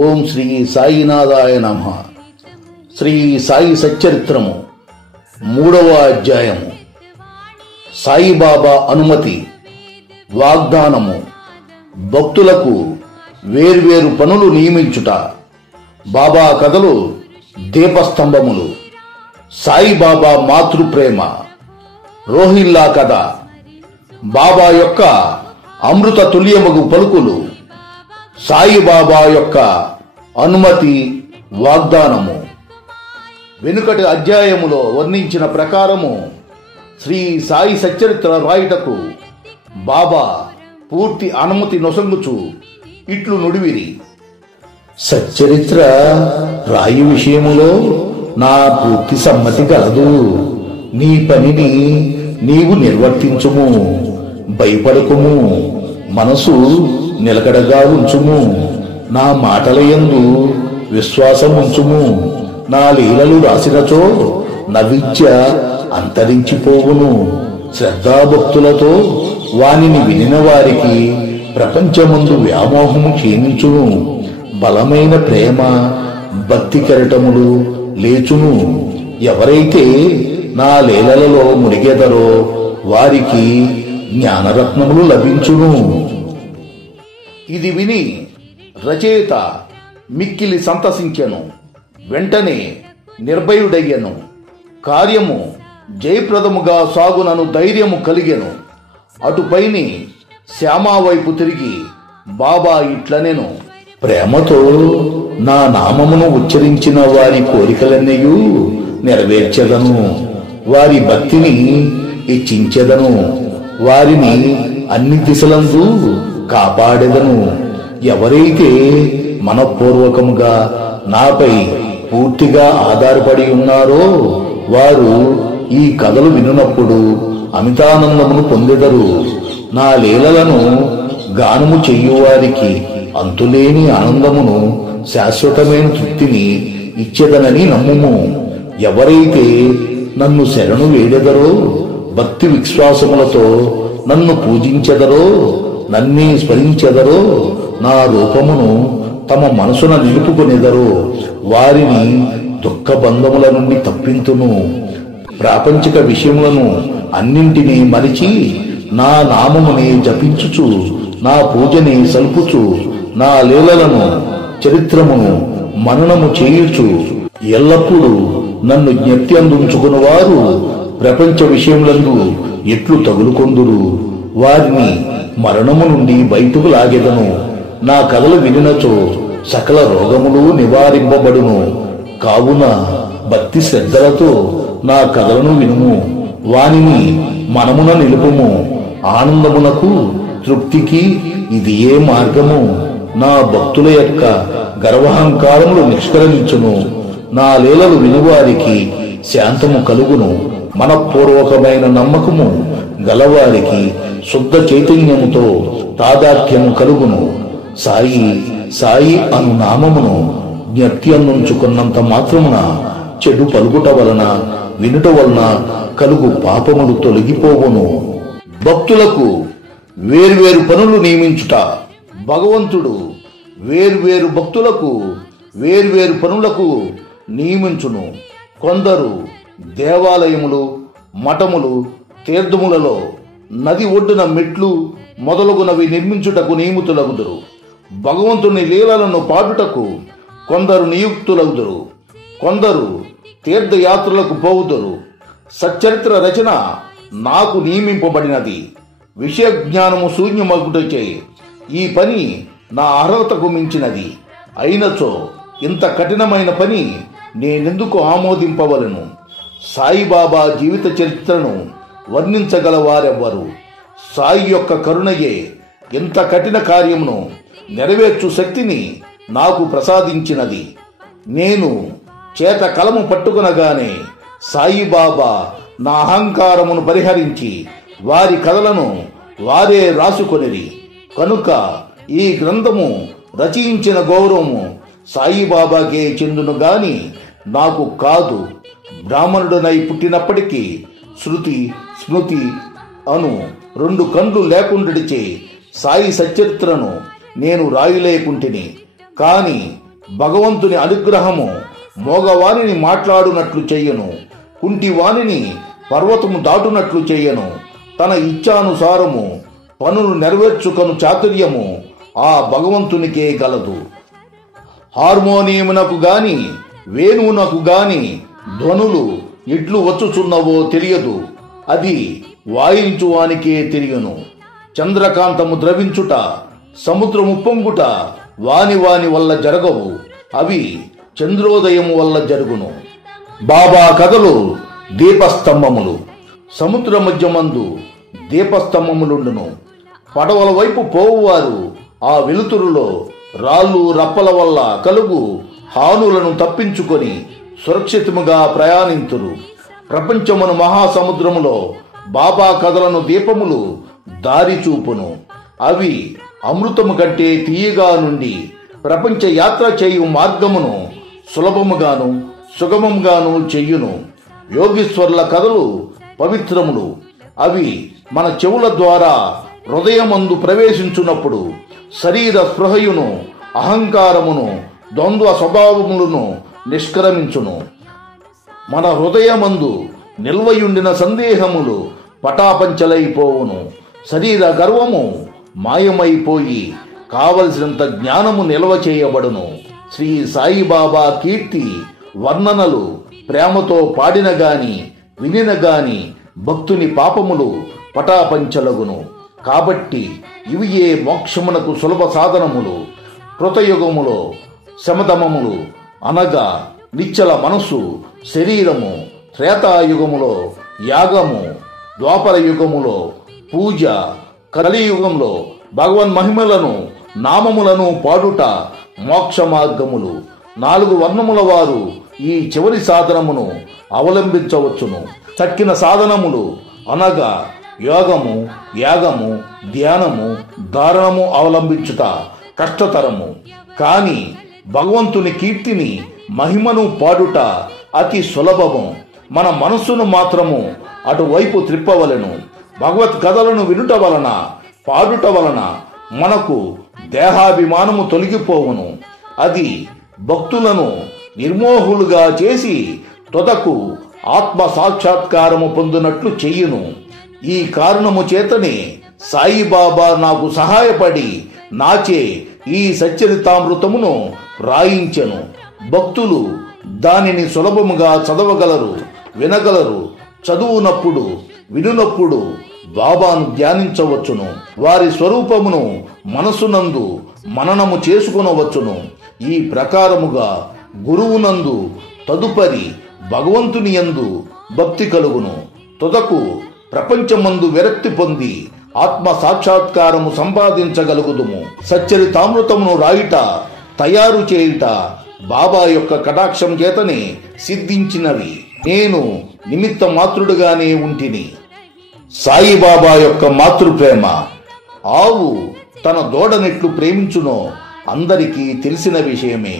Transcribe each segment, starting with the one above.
ఓం శ్రీ సాయినాథాయ నమః. శ్రీ సాయి సచ్చరిత్రము 3వ అధ్యాయము. సాయిబాబా అనుమతి, వాగ్దానము, భక్తులకు వేర్వేరు పనులు నియమించుట, బాబా కథలు, దీపస్తంభములు, సాయిబాబా మాతృప్రేమ, రోహిల్లా కథ, బాబా యొక్క అమృత తుల్యమగు పలుకులు, సాయిబాబా యొక్క అనుమతి, వాగ్దానము. వెనుకటి అధ్యాయములో వర్ణించిన ప్రకారము శ్రీ సాయి సచ్చరిత్ర రాయుటకు బాబా పూర్తి అనుమతి నొసంగుచు ఇట్లు నుడివిరి. సచ్చరిత్ర రాయి విషయములో నా పూర్తి సమ్మతి కలదు. నీ పనిని నీవు నిర్వర్తించుము. భయపడకుము. మనసు నిలకడగా ఉంచుము. నా మాటలయందు విశ్వాసం ఉంచుము. నా లీలలు రాసినచో నవిద్య అంతరించిపోవును. శ్రద్ధాభక్తులతో వానిని వినిన వారికి ప్రపంచమందు వ్యామోహము క్షీణించును. బలమైన ప్రేమ, భక్తి కెరటములు లేచును. ఎవరైతే నా లీలలలో మునిగెదరో వారికి జ్ఞానరత్నములు లభించును. ఇది విని రచయిత మిక్కిలి సంతసించెను. వెంటనే నిర్భయుడయ్యను. కార్యము జయప్రదముగా సాగునను ధైర్యము కలిగెను. అటుపైని శ్యామా వైపు తిరిగి బాబా ఇట్లనెను. ప్రేమతో నా నామమును ఉచ్చరించిన వారి కోరికలన్నయూ నెరవేర్చెదను. వారి భక్తిని ఇచ్చించెదను. వారిని అన్ని దిశలందు కాపాడెదను. ఎవరైతే మనపూర్వకముగా నాపై పూర్తిగా ఆధారపడి ఉన్నారో వారు ఈ కథలు వినునప్పుడు అమితానందమును పొందెదరు. నా లీలలను గానము చెయ్యువారికి అంతులేని ఆనందమును, శాశ్వతమైన తృప్తిని ఇచ్చేదనని నమ్ముము. ఎవరైతే నన్ను శరణు వేడెదరో, భక్తి విశ్వాసములతో నన్ను పూజించెదరో, నన్నే స్మరించెదరో, నా రూపమును తమ మనసున నిలుపుకొనెదరో వారిని దుఃఖ బంధముల నుండి తప్పింతును. ప్రాపంచిక విషయములను అన్నింటినీ మరిచి నా నామముని జపించుచు, నా పూజని సల్పుచు, నా లీలలను చరిత్రమును మననము చేయుచు ఎల్లప్పుడూ నన్ను జ్ఞప్తి అందుంచుకుని వారు ప్రపంచ విషయములందు ఎట్లు తగులుకొందురు. వారిని మరణము నుండి బయటకు లాగెదను. నా కథలు వినినచో సకల రోగములు నివారింపబడును. కావున భక్తి శ్రద్ధలతో నా కథలను వినుము. వానిని మనమున నిలుపుము. ఆనందమునకు, తృప్తికి ఇది ఏ మార్గము. నా భక్తుల యొక్క గర్వహంకారములు నిష్కరించును. నా లీలలు వినువారికి శాంతము కలుగును. మనపూర్వకమైన నమ్మకము గలవారికి శుద్ధ చైతన్యముతో తాదాత్మ్యము కలుగును. సాయి సాయి అను నామమును జ్ఞప్తి అందించుకున్నంత మాత్రమున చెడు పలుకుట వలన, వినుట వలన కలుగు పాపములు తొలగిపోవును. భక్తులకు వేర్వేరు పనులు నియమించుట. భగవంతుడు వేర్వేరు భక్తులకు వేర్వేరు పనులకు నియమించును. కొందరు దేవాలయములు, మఠములు, తీర్థములలో, నది ఒడ్డున మెట్లు మొదలగునవి నిర్మించుటకు నియమితులగుదురు. భగవంతుని లీలలను పాడుటకు కొందరు నియుక్తులగుదురు. కొందరు తీర్థయాత్రలకు పోవుదురు. సచ్చరిత్ర రచన నాకు నియమింపబడినది. విషయ జ్ఞానము శూన్యమగుటచే ఈ పని నా అర్హతకు మించినది. అయినచో ఇంత కఠినమైన పని నేనెందుకు ఆమోదింపవలను? సాయిబాబా జీవిత చరిత్రను వర్ణించగల వారెవ్వరు? సాయి యొక్క కరుణయే ఇంత కఠిన కార్యమును నెరవేర్చు శక్తిని నాకు ప్రసాదించినది. నేను చేత కలము పట్టుకునగానే సాయిబాబా నా అహంకారమును పరిహరించి వారి కథలను వారే రాసుకొనిరి. కనుక ఈ గ్రంథము రచించిన గౌరవము సాయిబాబాకే చెందును గాని నాకు కాదు. బ్రాహ్మణుడనై పుట్టినప్పటికీ శృతి, స్మృతి అను 2 కండ్లు లేకుండిచే సాయి సచ్చరిత్రను నేను రాయులేకుంటిని. కాని భగవంతుని అనుగ్రహము మోగవానిని మాట్లాడునట్లు చెయ్యను, కుంటివానిని పర్వతము దాటునట్లు చెయ్యను. తన ఇచ్ఛానుసారము పనులు నెరవేర్చుకను చాతుర్యము ఆ భగవంతునికే గలదు. హార్మోనియమునకు గాని వేణువునకు గాని ధ్వనులు ఎట్లు వచ్చుచున్నవో తెలియదు, అది వాయించువానికే తెలియను. చంద్రకాంతము ద్రవించుట, సముద్రము పొంగుట వాని వాని వల్ల జరగవు, అవి చంద్రోదయము వల్ల జరుగును. బాబా కథలు దీపస్తంభములు. సముద్ర మధ్యమందు దీపస్తంభములుండును. పడవల వైపు పోవువారు ఆ వెలుతురులో రాళ్ళు రప్పల వల్ల కలుగు హానులను తప్పించుకొని సురక్షితముగా ప్రయాణింతురు. ప్రపంచమును మహాసముద్రములో బాబా కథలను దీపములు దారి చూపును. అవి అమృతము కంటే తీయగా నుండి ప్రపంచ యాత్ర చేయు మార్గమును సులభముగాను సుగమముగాను చెయ్యును. యోగీశ్వరుల కథలు పవిత్రములు. అవి మన చెవుల ద్వారా హృదయమందు ప్రవేశించున్నప్పుడు శరీర స్పృహయును అహంకారమును ద్వంద్వ స్వభావములను నిష్క్రమించును. మన హృదయమందు నిల్వయుండిన సందేహములు పటాపంచలైపోవును. శరీర గర్వము మాయమైపోయి కావలసినంత జ్ఞానము నిల్వ చేయబడును. శ్రీ సాయిబాబా కీర్తి వర్ణనలు ప్రేమతో పాడిన గాని వినిన గాని భక్తుని పాపములు పటాపంచలగును. కాబట్టి ఇవి ఏ మోక్షమునకు సులభ సాధనములు. కృతయుగములో శమధమములు అనగా నిశ్చల మనసు శరీరము, త్రేతాయుగములో యాగము, ద్వాపర యుగములో పూజ, కలియుగంలో భగవన్ మహిమలను నామములను పాడుట మోక్ష మార్గములు. 4 వర్ణముల వారు ఈ చివరి సాధనమును అవలంబించవచ్చును. తక్కిన సాధనములు అనగా యోగము, యాగము, ధ్యానము, ధారణము అవలంబించుట కష్టతరము. కాని భగవంతుని కీర్తిని మహిమను పాడుట అతి సులభము. మన మనస్సును మాత్రము అటువైపు త్రిప్పవలెను. భగవత్ కథలను వినుట వలన పాడుట వలన మనకు దేహాభిమానము తొలగిపోవును. అది భక్తులను నిర్మోహులుగా చేసి తుదకు ఆత్మ సాక్షాత్కారము పొందినట్లు చెయ్యును. ఈ కారణము చేతనే సాయిబాబా నాకు సహాయపడి నాచే ఈ సచ్చరితామృతమును రాయించెను. భక్తులు దానిని సులభముగా చదవగలరు, వినగలరు. చదువునప్పుడు వినునప్పుడు బాబాను ధ్యానించవచ్చును. వారి స్వరూపమును మనసునందు మననము చేసుకునవచ్చును. ఈ ప్రకారముగా గురువునందు తదుపరి భగవంతుని యందు భక్తి కలుగును. తుదకు ప్రపంచమందు విరక్తి పొంది ఆత్మ సాక్షాత్కారము సంపాదించగలుగుదుము. సచ్చరితామృతమును రాయుట, తయారు చేయుట బాబా యొక్క కటాక్షం చేతనే సిద్ధించినవి. నేను నిమిత్త మాత్రుడుగానే ఉంటిని. సాయిబాబా యొక్క మాతృప్రేమ. ఆవు తన దూడనెట్లు ప్రేమించునో అందరికీ తెలిసిన విషయమే.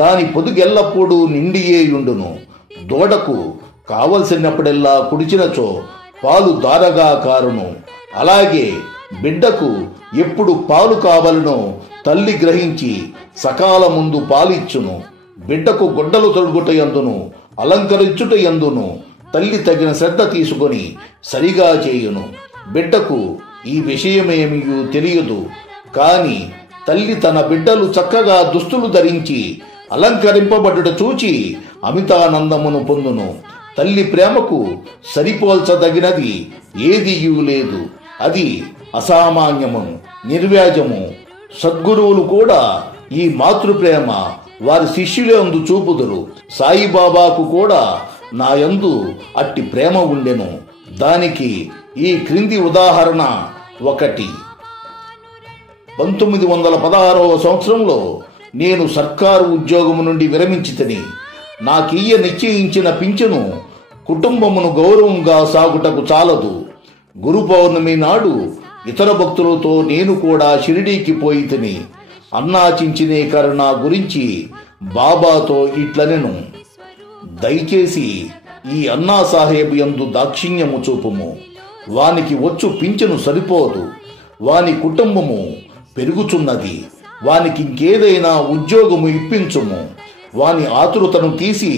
దాని పొదుగెల్లప్పుడూ నిండియేయుండును. దూడకు కావలసినప్పుడెల్లా కుడిచినచో పాలు దారగా కారును. అలాగే బిడ్డకు ఎప్పుడు పాలు కావలనో తల్లి గ్రహించి సకాలముందు పాలిచ్చును. బిడ్డకు గుడ్డలు తొడుగుట యందును అలంకరించుట యందును తల్లి తగిన శ్రద్ధ తీసుకొని సరిగా చేయును. బిడ్డకు ఈ విషయమేమీ తెలియదు. కాని తల్లి తన బిడ్డలు చక్కగా దుస్తులు ధరించి అలంకరింపబడుట చూచి అమితానందమును పొందును. తల్లి ప్రేమకు సరిపోల్చదగినది ఏదియూ లేదు. అది అసామాన్యము, నిర్వ్యాజము. సద్గురువులు కూడా ఈ మాతృప్రేమ వారి శిష్యులందు చూపుదురు. సాయిబాబాకు కూడా నా యందు అట్టి ప్రేమ ఉండెను. దానికి ఈ క్రింది ఉదాహరణ ఒకటి. 1916వ సంవత్సరంలో నేను సర్కారు ఉద్యోగము నుండి విరమించితిని. నాకీయ నిశ్చయించిన పింఛను కుటుంబమును గౌరవంగా సాగుటకు చాలదు. గురు పౌర్ణమి నాడు ఇతర భక్తులతో నేను కూడా షిరిడీకి పోయి తిని అన్నాచించినే కరుణ గురించి బాబాతో ఇట్లనెను: దయచేసి ఈ అన్నా సాహేబ్ యందు దాక్షిణ్యము చూపుము. వానికి వచ్చు పింఛను సరిపోదు. వాని కుటుంబము పెరుగుచున్నది. వానికి ఇంకేదైనా ఉద్యోగము ఇప్పించుము. వాని ఆతురతను తీసి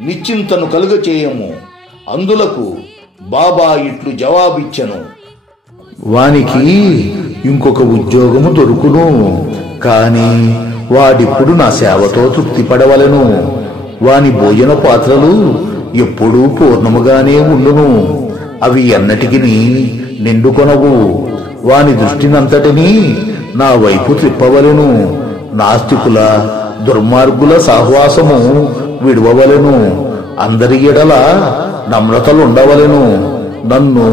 నిశ్చింతను కలుగచేయము. అందులకు బాబా ఇట్లు జవాబిచ్చెను, వానికి ఇంకొక ఉద్యోగము దొరుకును, కాని వాడిప్పుడు నా సేవతో తృప్తిపడవలెను. వాని భోజన పాత్రలు ఎప్పుడూ పూర్ణముగానే ఉండును, అవి ఎన్నటికి నిండుకొనవు. వాని దృష్టినంతటినీ నా వైపు త్రిప్పవలెను. నాస్తికుల దుర్మార్గుల సహవాసము విడవవలెను. అందరి ఎడల నమ్రతలుండవలెను. నన్ను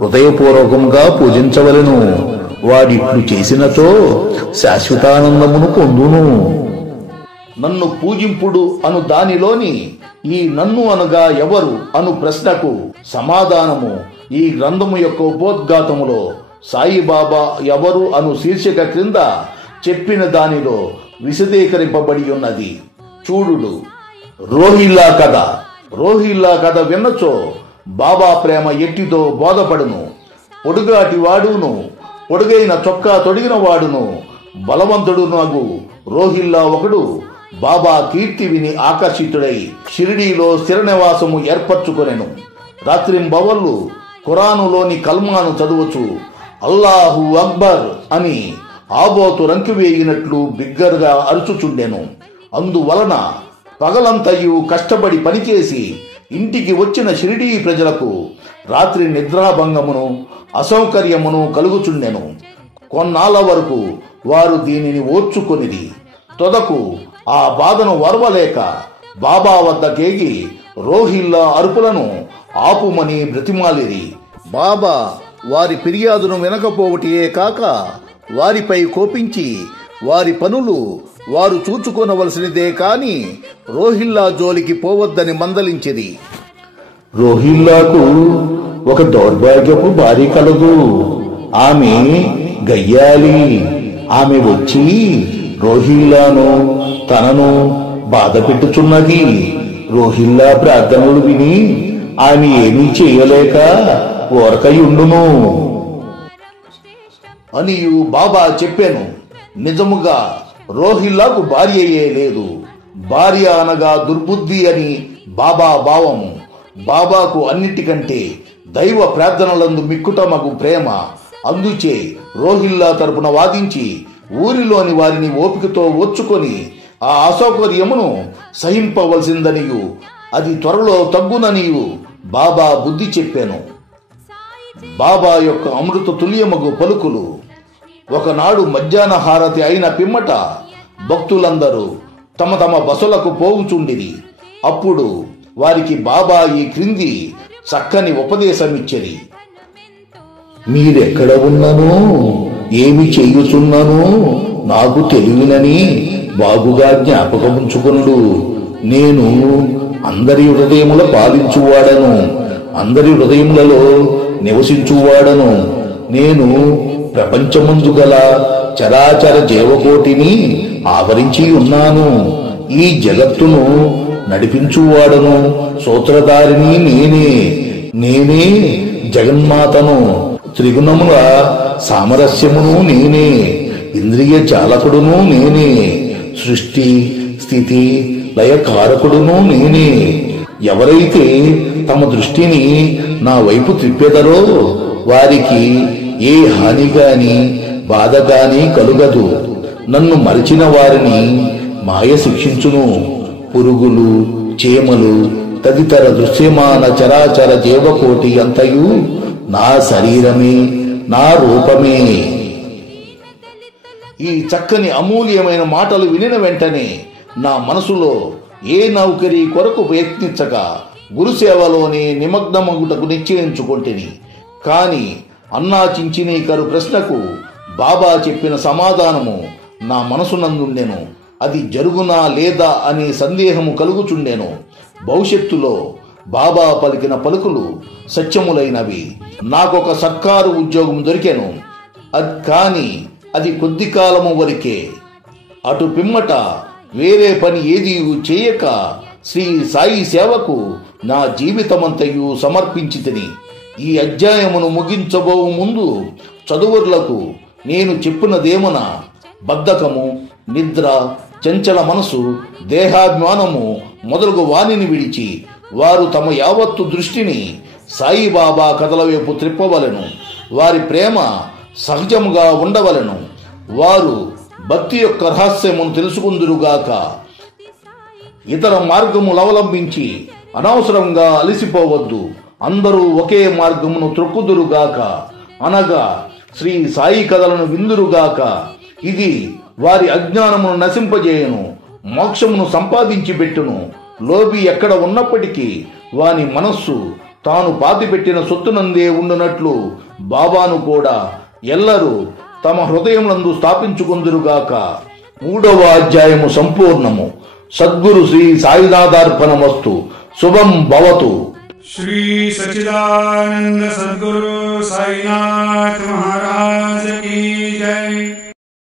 హృదయపూర్వకంగా పూజించవలెను. వాడిట్లు చేసినతో శాశ్వతానందమును పొందును. నన్ను పూజింపుడు అను దానిలోని ఈ నన్ను అనగా ఎవరు అను ప్రశ్నకు సమాధానము ఈ గ్రంథము యొక్క ఉపోద్ఘాతములో సాయిబాబా ఎవరు అను శీర్షిక క్రింద చెప్పిన దానిలో విశదీకరింపబడి ఉన్నది. చూడుడు. రోహిల్లా కథ. రోహిల్లా కథ విన్నచో బాబా ప్రేమ ఎట్టిదో బోధపడును. పొడుగాటి వాడును, పొడుగైన చొక్కా తొడిగిన వాడును, బలవంతుడునగు రోహిల్లా ఒకడు బాబా కీర్తి విని ఆకర్షితుడై షిరిడీలో స్థిర నివాసము ఏర్పరచుకొనెను. రాత్రింబవళ్ళు ఖురానులోని కల్మాను చదువుచు అల్లాహు అక్బర్ అని ఆబోతు రంకివేయినట్లు బిగ్గరగా అరుచుచుండెను. అందువలన పగలంతయు కష్టపడి పనిచేసి ఇంటికి వచ్చిన షిరిడీ ప్రజలకు రాత్రి నిద్రాభంగమును అసౌకర్యమును కలుగుచుండెను. కొన్నాళ్ళ వరకు వారు దీనిని ఓర్చుకొనిది. తొదకు ఆ బాధను ఓర్వలేక బాబా వద్దకేగి రోహిల్లా అరుపులను ఆపుమని బ్రతిమాలిరి. బాబా వారి ఫిర్యాదును వినకపోవటియే కాక వారిపై కోపించి వారి పనులు వారు చూచుకొనవలసినదే కాని రోహిల్లా జోలికి పోవద్దని మందలించిరి. రోహిల్లాకు ఒక దౌర్భాగ్యపు భార్య కలదు. ఆమె గయ్యాలి. ఆమె వచ్చి రోహిల్లాను తనను బాధ పెట్టుచున్నది. రోహిల్లా ప్రార్థనలు విని ఆమె ఏమీ చేయలేక ఓరకయుండును అనియు బాబా చెప్పాను. నిజముగా రోహిల్లాకు భార్యయే లేదు. భార్య అనగా దుర్బుద్ధి అని బాబా భావము. బాబాకు అన్నిటికంటే దైవ ప్రార్థనలందు మిక్కుటమగు ప్రేమ. అందుచే రోహిల్లా తరపున వాదించి ఊరిలోని వారిని ఓపికతో ఓర్చుకొని ఆ అసౌకర్యమును సహింపవలసిందనియు అది త్వరలో తగ్గుననియు బాబా బుద్ధి చెప్పాను. బాబా యొక్క అమృత తుల్యమగు పలుకులు. ఒకనాడు మధ్యాహ్న హారతి అయిన పిమ్మట భక్తులందరూ తమ తమ బసలకు పోవుచుండిరి. అప్పుడు వారికి బాబా ఈ క్రింది చక్కని ఉపదేశమిచ్చిరి. మీరెక్కడ ఉన్నను, ఏమి చేయుచున్నను నాకు తెలియనని బాగుగా జ్ఞాపకముంచుకొనుడు. నేను అందరి హృదయముల పాలించువాడను, అందరి హృదయములలో నివసించువాడను. నేను ప్రపంచమందు గల చరాచర జీవకోటిని ఆవరించి ఉన్నాను. ఈ జగత్తును నడిపించువాడను, సూత్రధారిని నేనే జగన్మాతను. త్రిగుణముల సామరస్యమును నేనే, ఇంద్రియ చాలకుడును నేనే, సృష్టి స్థితి లయకారకుడును నేనే. ఎవరైతే తమ దృష్టిని నా వైపు త్రిప్పెదరో వారికి ఏ హాని గాని బాధ గాని కలుగదు. నన్ను మరిచిన వారిని మాయ శిక్షించును. పురుగులు, చీమలు తదితర దృశ్యమాన చరాచర జీవకోటి అంతయు నా శరీరమే, నా రూపమే. ఈ చక్కని అమూల్యమైన మాటలు వినిన వెంటనే నా మనసులో ఏ నౌకరీ కొరకు ప్రయత్నించక గురుసేవలోనే నిమగ్నమగుటకు నిశ్చయించుకొంటిని. కాని అన్నా చించినీకరు ప్రశ్నకు బాబా చెప్పిన సమాధానము నా మనసునందుండెను. అది జరుగునా లేదా అనే సందేహము కలుగుచుండెను. భవిష్యత్తులో బాబా పలికిన పలుకులు సత్యములైనవి. నాకొక సర్కారు ఉద్యోగం దొరికెను. కానీ అది కొద్ది కాలము వరకే. అటు పిమ్మట వేరే పని ఏదీ చేయక శ్రీ సాయి సేవకు నా జీవితమంతయు సమర్పించితిని. ఈ అధ్యాయమును ముగించబోవు ముందు చదువుర్లకు నేను చెప్పినదేమన బద్ధకము, నిద్ర, చంచల మనసు, దేహాభిమానము మొదలగు వానిని విడిచి వారు తమ యావత్తు దృష్టిని సాయిబాబా కథల వైపు త్రిప్పవలెను. వారి ప్రేమ సహజముగా ఉండవలెను. వారు భక్తి యొక్క రహస్యమును తెలుసుకుందురుగాక. ఇతర మార్గములు అవలంబించి అనవసరంగా అలసిపోవద్దు. అందరూ ఒకే మార్గమును త్రొక్కుదురుగాక, అనగా శ్రీ సాయి కథలను విందురుగాక. ఇది వారి అజ్ఞానమును నశింపజేయును, మోక్షమును సంపాదించి పెట్టును. లోభి ఎక్కడ ఉన్నప్పటికీ వాని మనస్సు తాను పాతిపెట్టిన సొత్తునందే ఉండునట్లు బాబాను కూడా ఎల్లరూ తమ హృదయములందు స్థాపించుకుందురుగాక. 3వ అధ్యాయము సంపూర్ణము. సద్గురు శ్రీ సాయినాథార్పణమస్తు. శుభం భవతు. श्री सच्चिदानंद सद्गुरु साईनाथ महाराज